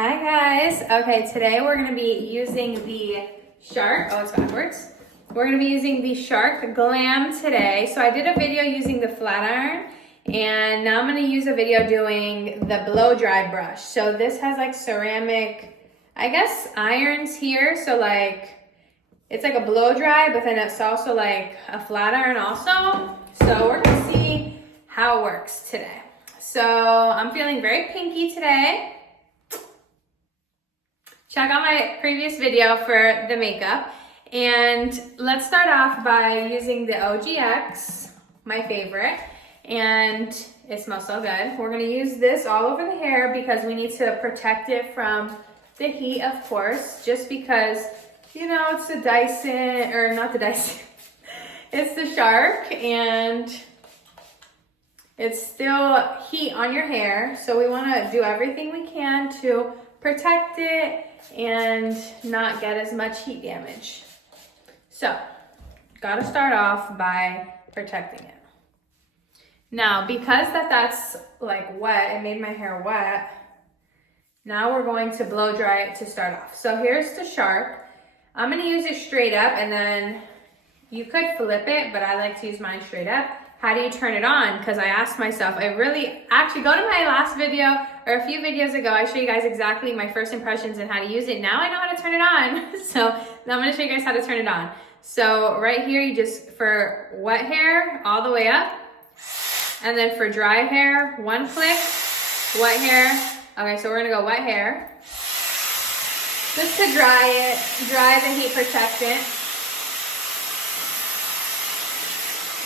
Hi guys. Okay, today we're going to be using the Shark, oh it's backwards. We're going to be using the Shark Glam today. So I did a video using the flat iron and now I'm going to use a video doing the blow dry brush. So this has like ceramic, I guess irons here. So like, it's like a blow dry, but then it's also like a flat iron also. So we're going to see how it works today. So I'm feeling very pinky today. Check out my previous video for the makeup. And let's start off by using the OGX, my favorite. And it smells so good. We're gonna use this all over the hair because we need to protect it from the heat, of course, just because, you know, it's the Dyson, or not the Dyson, it's the Shark, and it's still heat on your hair. So we wanna do everything we can to protect it and not get as much heat damage. So, gotta start off by protecting it. Now, because that's like wet, it made my hair wet, now we're going to blow dry it to start off. So here's the Shark. I'm gonna use it straight up, and then you could flip it, but I like to use mine straight up. How do you turn it on? Because I asked myself, actually go to my last video or a few videos ago, I show you guys exactly my first impressions and how to use it. Now I know how to turn it on. So now I'm gonna show you guys how to turn it on. So right here, you just, for wet hair, all the way up. And then for dry hair, one click, wet hair. Okay, so we're gonna go wet hair. Just to dry it, dry the heat protectant.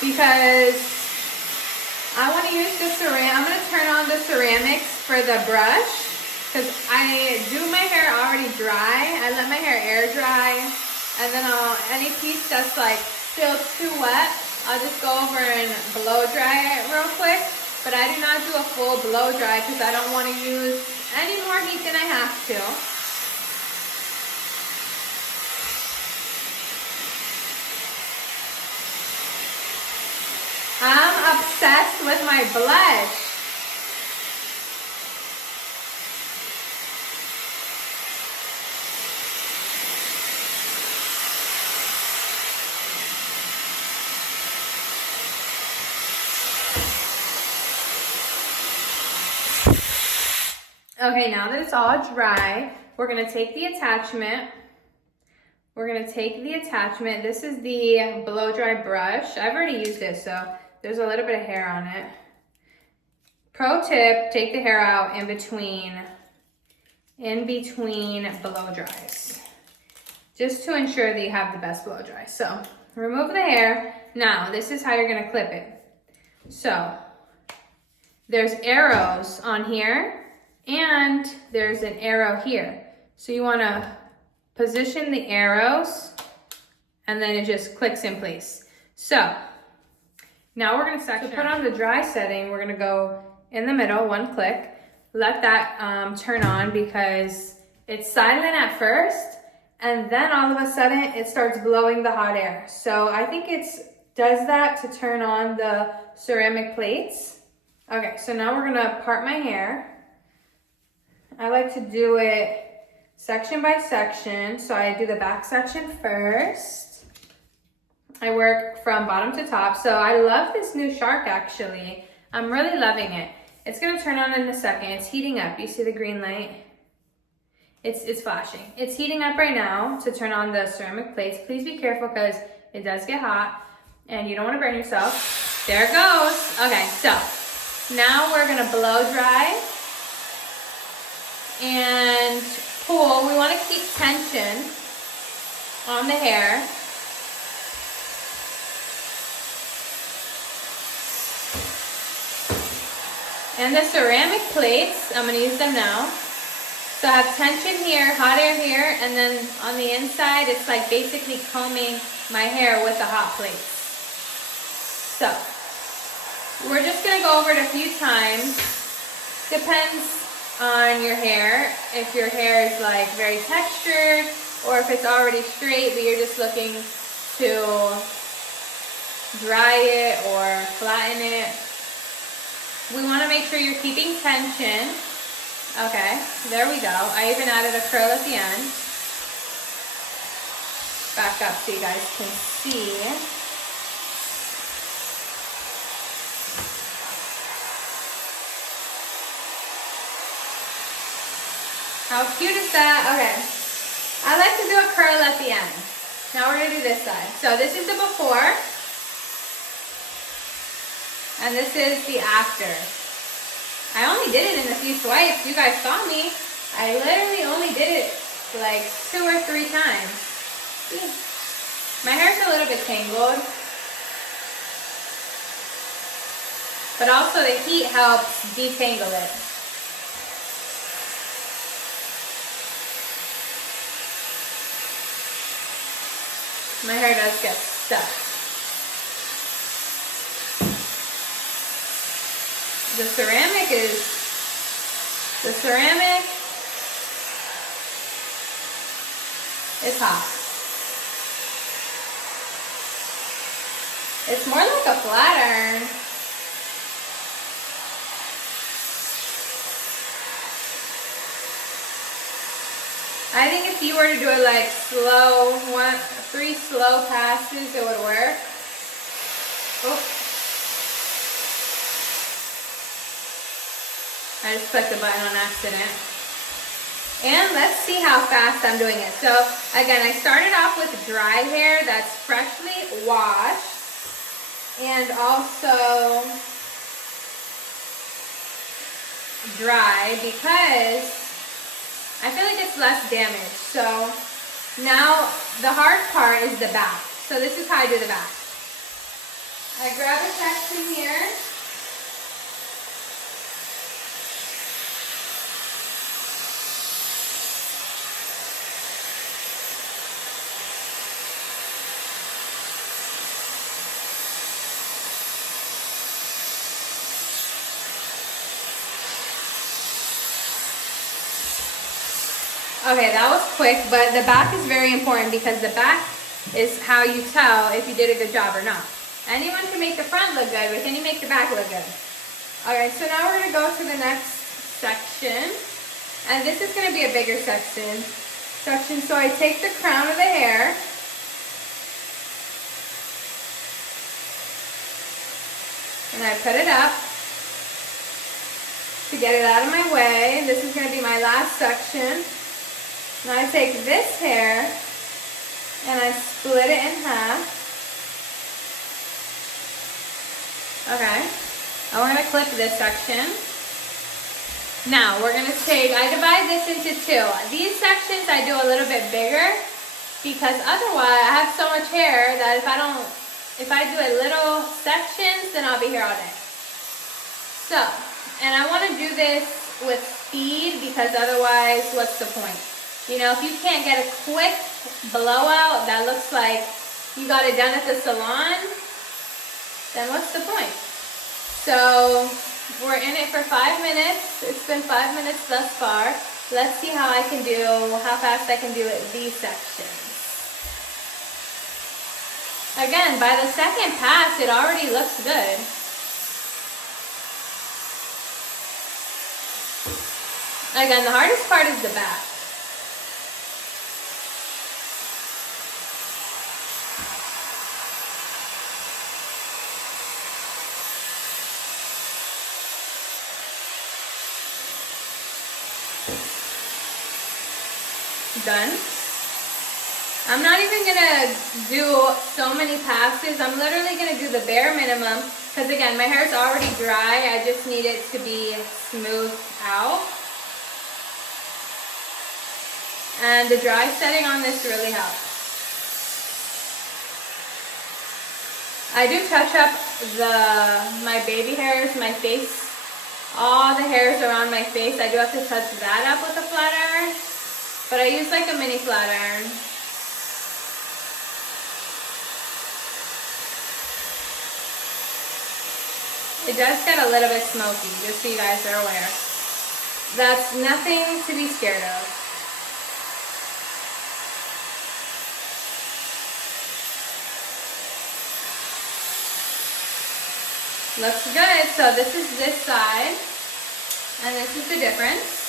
Because I want to use the ceramic, I'm going to turn on the ceramics for the brush because I do my hair already dry. I let my hair air dry, and then any piece that's like still too wet, I'll just go over and blow dry it real quick. But I do not do a full blow dry because I don't want to use any more heat than I have to. I'm obsessed with my blush. Okay, now that it's all dry, we're gonna take the attachment. This is the blow dry brush. I've already used it, so there's a little bit of hair on it. Pro tip, take the hair out in between blow dries, just to ensure that you have the best blow dry. So remove the hair. Now, this is how you're gonna clip it. So there's arrows on here and there's an arrow here. So you wanna position the arrows and then it just clicks in place. So now we're gonna section. To put on the dry setting, we're gonna go in the middle, one click. Let that turn on because it's silent at first, and then all of a sudden it starts blowing the hot air. So I think it does that to turn on the ceramic plates. Okay, so now we're gonna part my hair. I like to do it section by section. So I do the back section first. I work from bottom to top. So I love this new Shark actually. I'm really loving it. It's gonna turn on in a second. It's heating up. You see the green light? It's flashing. It's heating up right now to turn on the ceramic plates. Please be careful because it does get hot and you don't wanna burn yourself. There it goes. Okay, so now we're gonna blow dry and pull. We wanna keep tension on the hair. And the ceramic plates, I'm gonna use them now. So I have tension here, hot air here, and then on the inside, it's like basically combing my hair with the hot plates. So, we're just gonna go over it a few times. Depends on your hair. If your hair is like very textured, or if it's already straight, but you're just looking to dry it or flatten it. We want to make sure you're keeping tension Okay, there we go. I even added a curl at the end. Back up so you guys can see. How cute is that? Okay. I like to do a curl at the end. Now we're gonna do this side. So this is the before. And this is the after. I only did it in a few swipes. You guys saw me. I literally only did it like 2 or 3 times. My hair's a little bit tangled. But also the heat helps detangle it. My hair does get stuck. The ceramic is hot. It's more like a flat iron. I think if you were to do it like slow, 3 slow passes, it would work. Oh. I just clicked the button on accident. And let's see how fast I'm doing it. So again, I started off with dry hair that's freshly washed and also dry because I feel like it's less damage. So now the hard part is the back. So this is how I do the back. I grab a section here. Okay, that was quick, but the back is very important because the back is how you tell if you did a good job or not. Anyone can make the front look good, but can you make the back look good? Alright, so now we're going to go to the next section. And this is going to be a bigger section. So I take the crown of the hair. And I put it up to get it out of my way. This is going to be my last section. Now I take this hair and I split it in half. Okay. And we're going to clip this section. Now we're going to I divide this into 2. These sections I do a little bit bigger because otherwise I have so much hair that if I do a little sections, then I'll be here all day. So, and I want to do this with speed because otherwise, what's the point? You know, if you can't get a quick blowout that looks like you got it done at the salon, then what's the point? So we're in it for 5 minutes. It's been 5 minutes thus far. Let's see how fast I can do these sections. Again, by the second pass, it already looks good. Again, the hardest part is the back. Done. I'm not even gonna do so many passes. I'm literally gonna do the bare minimum because again, my hair is already dry. I just need it to be smoothed out. And the dry setting on this really helps. I do touch up my baby hairs, my face, all the hairs around my face. I do have to touch that up with a flat iron. But I use like a mini flat iron. It does get a little bit smoky, just so you guys are aware. That's nothing to be scared of. Looks good. So this is this side, and this is the difference.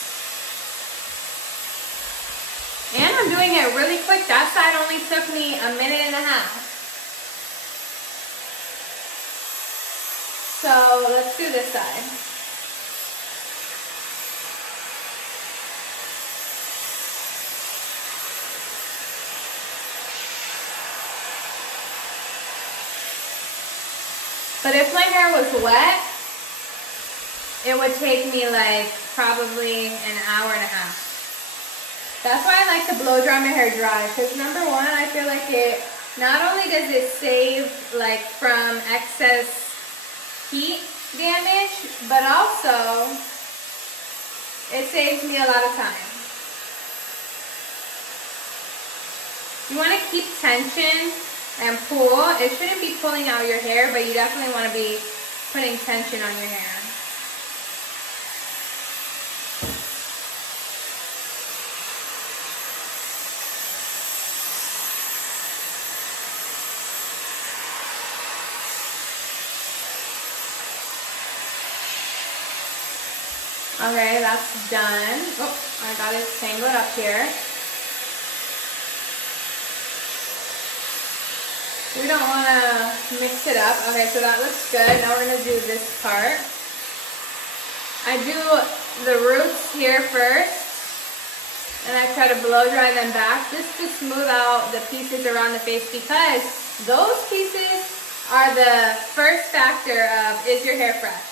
I'm doing it really quick. That side only took me a minute and a half. So let's do this side. But if my hair was wet, it would take me like probably an hour and a half. That's why I like to blow dry my hair dry, because number one, I feel like it, not only does it save like from excess heat damage, but also it saves me a lot of time. You want to keep tension and pull. It shouldn't be pulling out your hair, but you definitely want to be putting tension on your hair. Okay, that's done. Oh, I got it tangled up here. We don't want to mix it up. Okay, so that looks good. Now we're going to do this part. I do the roots here first, and I try to blow dry them back just to smooth out the pieces around the face, because those pieces are the first factor of, is your hair fresh?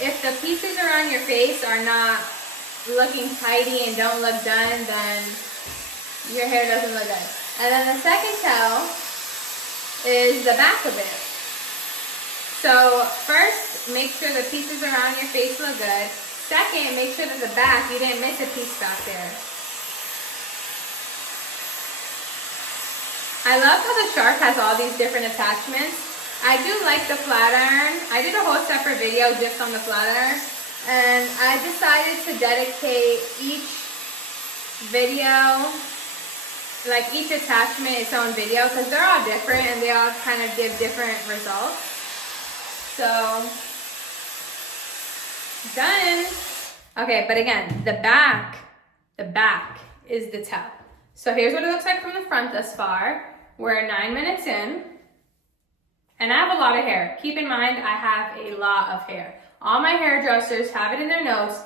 If the pieces around your face are not looking tidy and don't look done, then your hair doesn't look good. And then the second tell is the back of it. So first, make sure the pieces around your face look good. Second, make sure that the back, you didn't miss a piece back there. I love how the Shark has all these different attachments. I do like the flat iron. I did a whole separate video just on the flat iron, and I decided to dedicate each video, like each attachment its own video, because they're all different and they all kind of give different results. So, done. Okay, but again, the back is the tell. So here's what it looks like from the front thus far. We're 9 minutes in. And I have a lot of hair. Keep in mind, I have a lot of hair. All my hairdressers have it in their notes.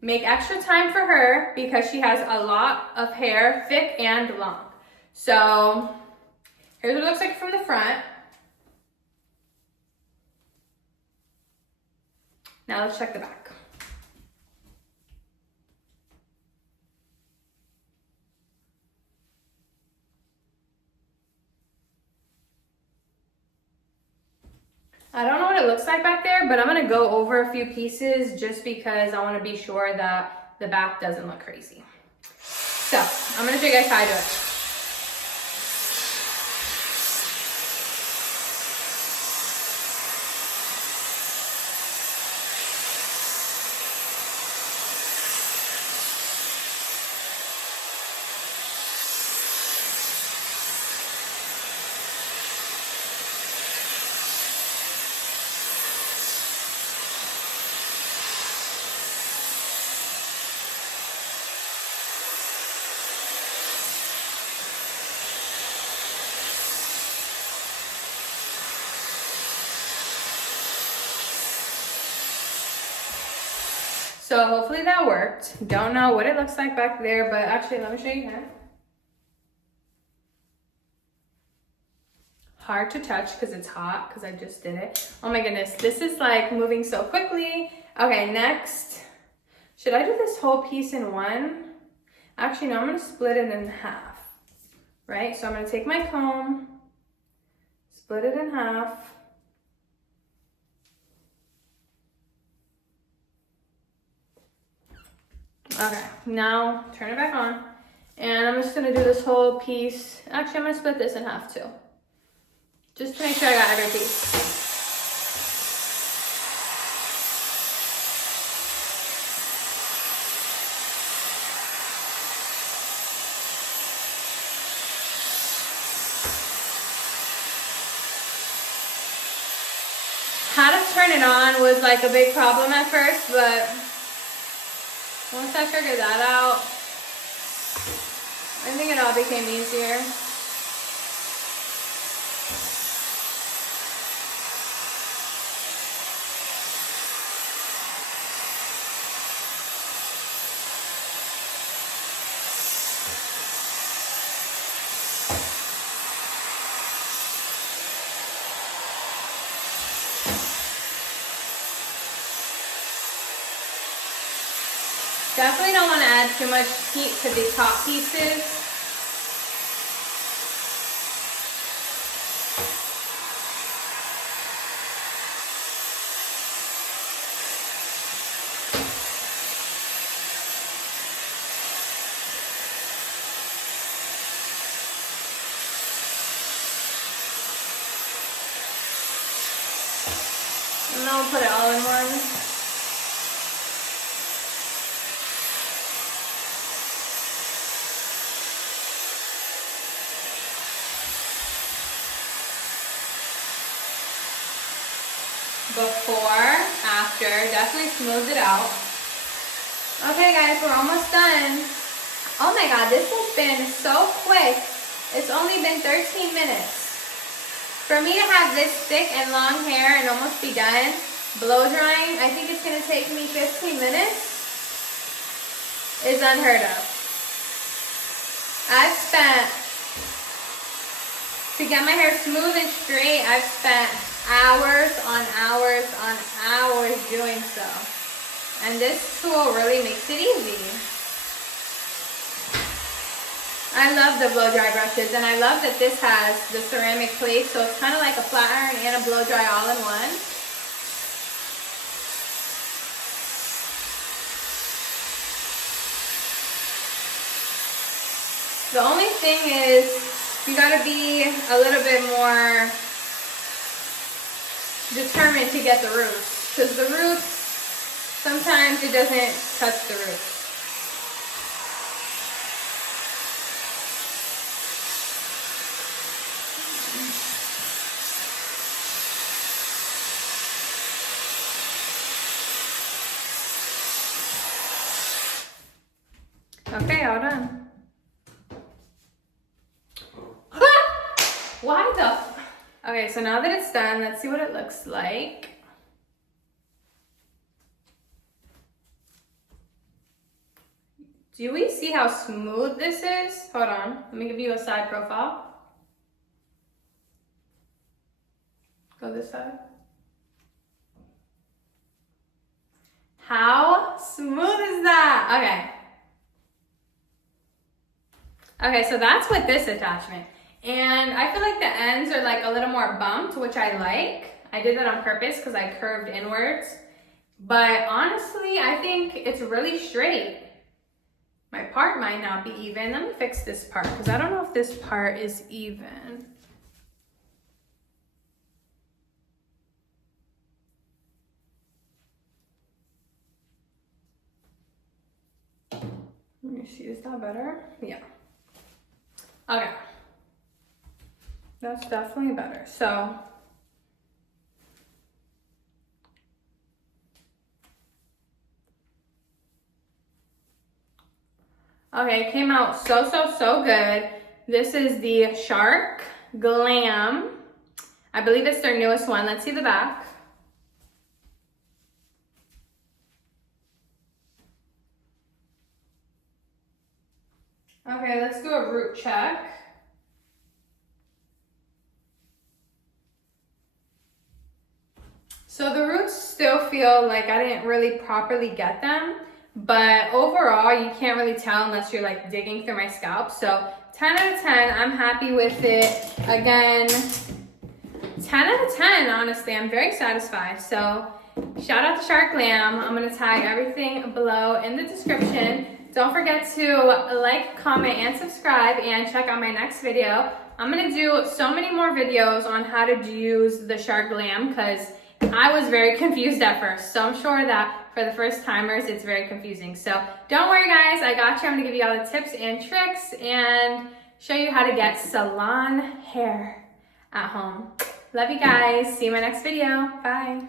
Make extra time for her because she has a lot of hair, thick and long. So here's what it looks like from the front. Now let's check the back. I don't know what it looks like back there, but I'm gonna go over a few pieces just because I wanna be sure that the back doesn't look crazy. So, I'm gonna show you guys how I do it. So hopefully that worked. Don't know what it looks like back there, but actually let me show you here. Hard to touch because it's hot because I just did it. Oh my goodness, this is like moving so quickly. Okay, next. Should I do this whole piece in one? Actually, no, I'm gonna split it in half, right? So I'm gonna take my comb, split it in half. Okay, now turn it back on. And I'm just gonna do this whole piece. Actually, I'm gonna split this in half too. Just to make sure I got every piece. How to turn it on was like a big problem at first, but once I figured that out, I think it all became easier. Definitely don't want to add too much heat to the top pieces. And then I'll put it all in one. Before, after, definitely smoothed it out. Okay guys, we're almost done. Oh my god, this has been so quick. It's only been 13 minutes. For me to have this thick and long hair and almost be done blow drying, I think it's gonna take me 15 minutes, is unheard of. I've spent, to get my hair smooth and straight, I've spent hours on hours on hours doing so. And this tool really makes it easy. I love the blow dry brushes, and I love that this has the ceramic plate, so it's kind of like a flat iron and a blow dry all in one. The only thing is, you gotta be a little bit more determined to get the roots, because the roots, sometimes it doesn't touch the roots. Okay, all done. Why the? Okay, so now that it's done, let's see what it looks like. Do we see how smooth this is? Hold on, let me give you a side profile. Go this side. How smooth is that? Okay, so that's with this attachment. And I feel like the ends are like a little more bumped, which I like. I did that on purpose because I curved inwards. But honestly, I think it's really straight. My part might not be even. Let me fix this part because I don't know if this part is even. Let me see, is that better? Yeah. Okay. That's definitely better. So, okay, it came out so good. This is the Shark Glam. I believe it's their newest one. Let's see the back. Okay, let's do a root check. So the roots still feel like I didn't really properly get them, but overall you can't really tell unless you're like digging through my scalp. So 10 out of 10, I'm happy with it. Again, 10 out of 10, honestly, I'm very satisfied. So shout out to Shark Glam. I'm gonna tag everything below in the description. Don't forget to like, comment, and subscribe, and check out my next video. I'm gonna do so many more videos on how to use the Shark Glam because I was very confused at first. So I'm sure that for the first timers, it's very confusing. So don't worry guys, I got you. I'm gonna give you all the tips and tricks and show you how to get salon hair at home. Love you guys. See you in my next video. Bye.